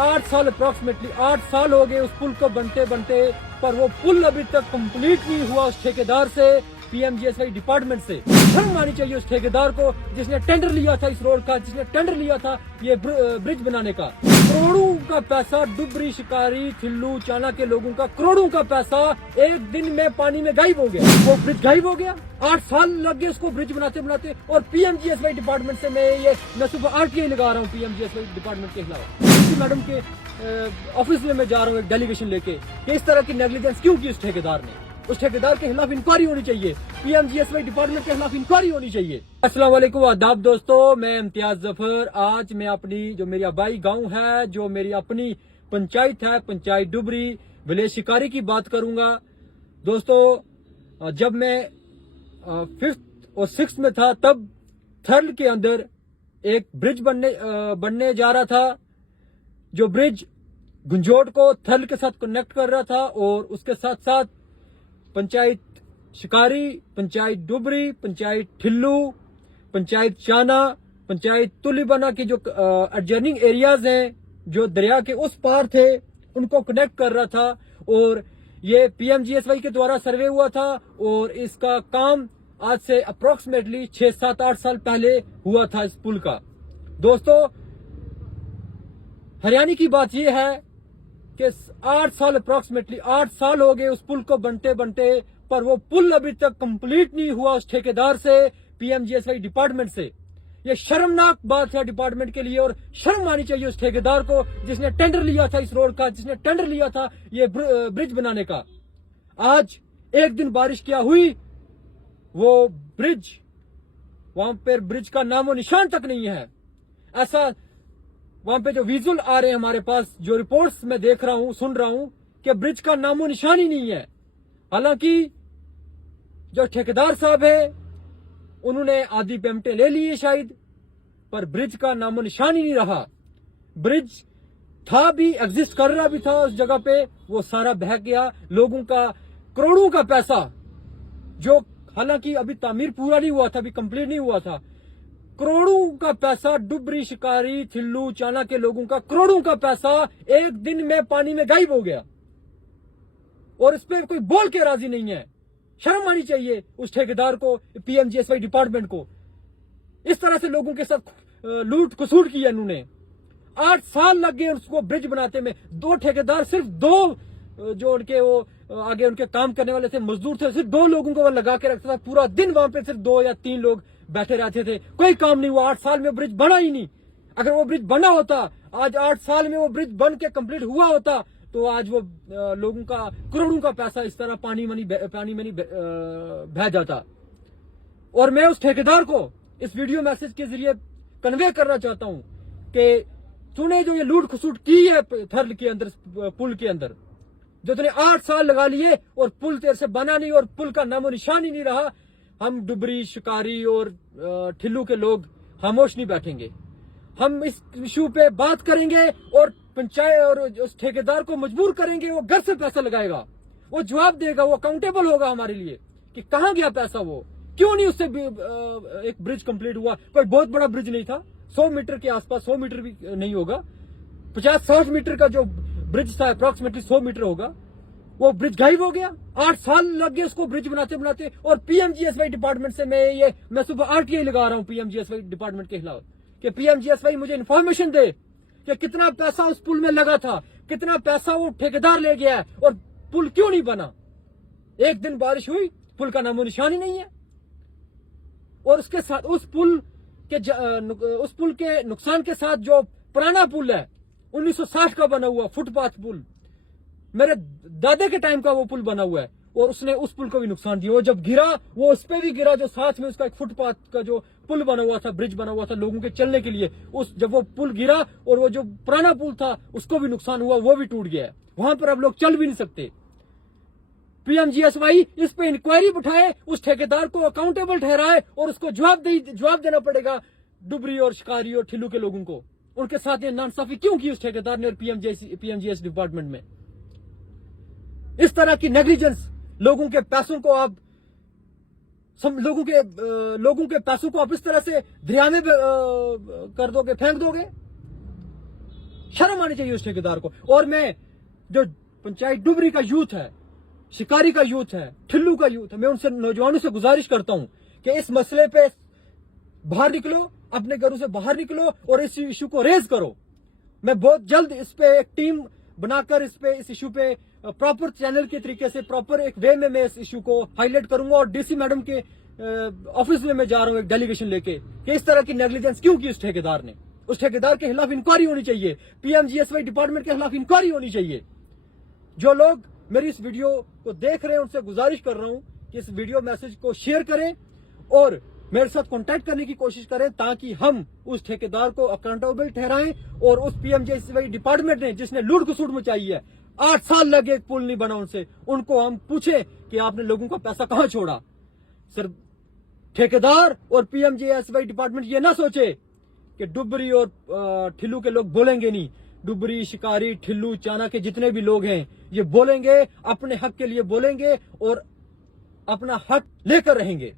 8 साल अप्रॉक्सीमेटली 8 साल हो गए उस पुल को बनते बनते, पर वो पुल अभी तक कंप्लीट नहीं हुआ उस ठेकेदार से, पीएमजीएसवाई डिपार्टमेंट से। शर्म आनी चाहिए उस ठेकेदार को जिसने टेंडर लिया था इस रोड का, जिसने टेंडर लिया था ये ब्रिज बनाने का। करोड़ों का पैसा डुबरी, शिकारी, थिल्लू, चाना के लोगों का करोड़ों का पैसा एक दिन में पानी में गायब हो गया। वो ब्रिज गायब हो गया। 8 साल लग गए उसको ब्रिज बनाते बनाते। और पीएमजीएसवाई डिपार्टमेंट से मैं सुबह आरटीआई लगा रहा हूँ पीएमजीएसवाई डिपार्टमेंट के खिलाफ। मैडम के ऑफिस में मैं जा रहा हूँ एक डेलीगेशन लेके कि इस तरह की नेग्लिजेंस क्यों की उस ठेकेदार ने। उस ठेकेदार के खिलाफ इंक्वायरी होनी चाहिए, पीएमजीएसवाई डिपार्टमेंट के खिलाफ इंक्वायरी होनी चाहिए। अस्सलाम वालेकुम, आदाब दोस्तों, मैं इम्तियाज जफर। आज मैं अपनी जो मेरी आबाई गांव है, जो मेरी अपनी पंचायत है, पंचायत डुबरी विलेज शिकारी की बात करूंगा। दोस्तों, जब मैं 5th और 6th में था तब थर्ल के अंदर एक ब्रिज बनने जा रहा था, जो ब्रिज गुंजोट को थर्ल के साथ कनेक्ट कर रहा था और उसके साथ साथ पंचायत शिकारी, पंचायत डुबरी, पंचायत ठिल्लू, पंचायत चाना, पंचायत तुलीबना की जो एडजर्निंग एरियाज हैं, जो दरिया के उस पार थे, उनको कनेक्ट कर रहा था। और ये पीएमजीएसवाई के द्वारा सर्वे हुआ था और इसका काम आज से अप्रोक्सीमेटली 6-7-8 साल पहले हुआ था इस पुल का। दोस्तों, हरियाणा की बात यह है कि 8 साल अप्रोक्सीमेटली 8 साल हो गए उस पुल को बनते बनते, पर वो पुल अभी तक कंप्लीट नहीं हुआ उस ठेकेदार से, पीएमजीएसवाई डिपार्टमेंट से। ये शर्मनाक बात है डिपार्टमेंट के लिए और शर्म आनी चाहिए उस ठेकेदार को जिसने टेंडर लिया था इस रोड का, जिसने टेंडर लिया था ये ब्रिज बनाने का। आज एक दिन बारिश क्या हुई, वो ब्रिज, वहां पर ब्रिज का नामो निशान तक नहीं है। ऐसा वहां पे जो विजुअल आ रहे हैं हमारे पास, जो रिपोर्ट्स मैं देख रहा हूं, सुन रहा हूं कि ब्रिज का नामो निशान ही नहीं है। हालांकि जो ठेकेदार साहब है उन्होंने आधी पेमेंटें ले ली है शायद, पर ब्रिज का नामो निशान ही नहीं रहा। ब्रिज था भी, एग्जिस्ट कर रहा भी था उस जगह पे, वो सारा बह गया। लोगों का करोड़ों का पैसा, जो हालांकि अभी तामीर पूरा नहीं हुआ था, अभी कंप्लीट नहीं हुआ था, करोड़ों का पैसा डुबरी, शिकारी, थिल्लू, चाना के लोगों का करोड़ों का पैसा एक दिन में पानी में गायब हो गया। और इस पे कोई बोल के राजी नहीं है। शर्म आनी चाहिए उस ठेकेदार को, पीएमजीएसवाई डिपार्टमेंट को। इस तरह से लोगों के साथ लूट खसूट की है इन्होंने। 8 साल लग गए उसको ब्रिज बनाते में। 2 ठेकेदार, सिर्फ 2 जो उनके वो आगे उनके काम करने वाले थे, मजदूर थे, सिर्फ 2 लोगों को वो लगा के रखता था। पूरा दिन वहां पे सिर्फ 2 या 3 लोग बैठे रहते थे, कोई काम नहीं हुआ। 8 साल में ब्रिज बना ही नहीं। अगर वो ब्रिज बना होता, आज 8 साल में वो ब्रिज बन के कंप्लीट हुआ होता, तो आज वो लोगों का करोड़ों का पैसा इस तरह पानी में नहीं बह जाता। और मैं उस ठेकेदार को इस वीडियो मैसेज के जरिए कन्वे करना चाहता हूं कि तूने जो ये लूट खसूट की है थर्ल के अंदर, पुल के अंदर, जो तूने 8 साल लगा लिए और पुल तेरे से बना नहीं और पुल का नामो निशान ही नहीं रहा, हम डुबरी, शिकारी और ठिल्लू के लोग खामोश नहीं बैठेंगे। हम इस इशू पे बात करेंगे और पंचायत और उस ठेकेदार को मजबूर करेंगे। वो घर से पैसा लगाएगा, वो जवाब देगा, वो अकाउंटेबल होगा हमारे लिए कि कहां गया पैसा, वो क्यों नहीं उससे एक ब्रिज कंप्लीट हुआ। कोई बहुत बड़ा ब्रिज नहीं था, 100 मीटर के आसपास, 100 मीटर भी नहीं होगा, 50-60 मीटर का जो ब्रिज था, अप्रोक्सीमेटली 100 मीटर होगा। वो ब्रिज गायब हो गया। 8 साल लग गए उसको ब्रिज बनाते बनाते। और पीएमजीएसवाई डिपार्टमेंट से मैं सुबह आरटीआई लगा रहा हूं पीएमजीएसवाई डिपार्टमेंट के खिलाफ कि पीएमजीएसवाई मुझे इंफॉर्मेशन दे कि कितना पैसा उस पुल में लगा था, कितना पैसा वो ठेकेदार ले गया है और पुल क्यों नहीं बना। एक दिन बारिश हुई, पुल का नामो निशान ही नहीं है। और उसके साथ उस पुल के नुकसान के साथ जो पुराना पुल है, 1960 का बना हुआ फुटपाथ पुल, मेरे दादे के टाइम का वो पुल बना हुआ है, और उसने उस पुल को भी नुकसान दिया। वो जब गिरा, वो उस पे भी गिरा, जो साथ में उसका एक फुटपाथ का जो पुल बना हुआ था, ब्रिज बना हुआ था लोगों के चलने के लिए, जब वो पुल गिरा और वो जो पुराना पुल था उसको भी नुकसान हुआ, वो भी टूट गया है। वहां पर अब लोग चल भी नहीं सकते। पीएमजीएसवाई इस पे इंक्वायरी बिठाए, उस ठेकेदार को अकाउंटेबल ठहराए और उसको जवाब देना पड़ेगा डुबरी और शिकारी और ठिल्लू के लोगों को। उनके साथ ये नाइंसाफी क्यों की उस ठेकेदार ने और पीएमजीएस डिपार्टमेंट में। इस तरह की नेग्लिजेंस, लोगों के पैसों को आप लोगों के पैसों को आप इस तरह से दरिया में कर दोगे, फेंक दोगे। शर्म आनी चाहिए उस ठेकेदार को। और मैं जो पंचायत डुबरी का यूथ है, शिकारी का यूथ है, ठिल्लू का यूथ है, मैं उनसे नौजवानों से गुजारिश करता हूं कि इस मसले पे बाहर निकलो, अपने घरों से बाहर निकलो और इस इशू को रेज करो। मैं बहुत जल्द इस पे एक टीम बनाकर इस इशू पे प्रॉपर चैनल के तरीके से, प्रॉपर एक वे में मैं इस इशू को हाईलाइट करूंगा। और डीसी मैडम के ऑफिस में मैं जा रहा हूं एक डेलीगेशन लेके कि इस तरह की नेग्लिजेंस क्यों की उस ठेकेदार ने। उस ठेकेदार के खिलाफ इंक्वायरी होनी चाहिए, पीएमजीएसवाई डिपार्टमेंट के खिलाफ इंक्वायरी होनी चाहिए। जो लोग मेरी इस वीडियो को देख रहे हैं उनसे गुजारिश कर रहा हूं कि इस वीडियो मैसेज को शेयर करें और मेरे साथ कांटेक्ट करने की कोशिश करें ताकि हम उस ठेकेदार को अकाउंटेबल ठहराएं। और उस पीएमजीएसवाई डिपार्टमेंट ने जिसने लूट खसुट मचाई है, 8 साल लगे एक पुल नहीं बना उनसे, उनको हम पूछें कि आपने लोगों का पैसा कहां छोड़ा। सर, ठेकेदार और पीएमजीएसवाई डिपार्टमेंट ये ना सोचे कि डुबरी और ठिल्लू के लोग बोलेंगे नहीं। डुबरी, शिकारी, ठिल्लू, चाना के जितने भी लोग हैं ये बोलेंगे, अपने हक के लिए बोलेंगे और अपना हक लेकर रहेंगे।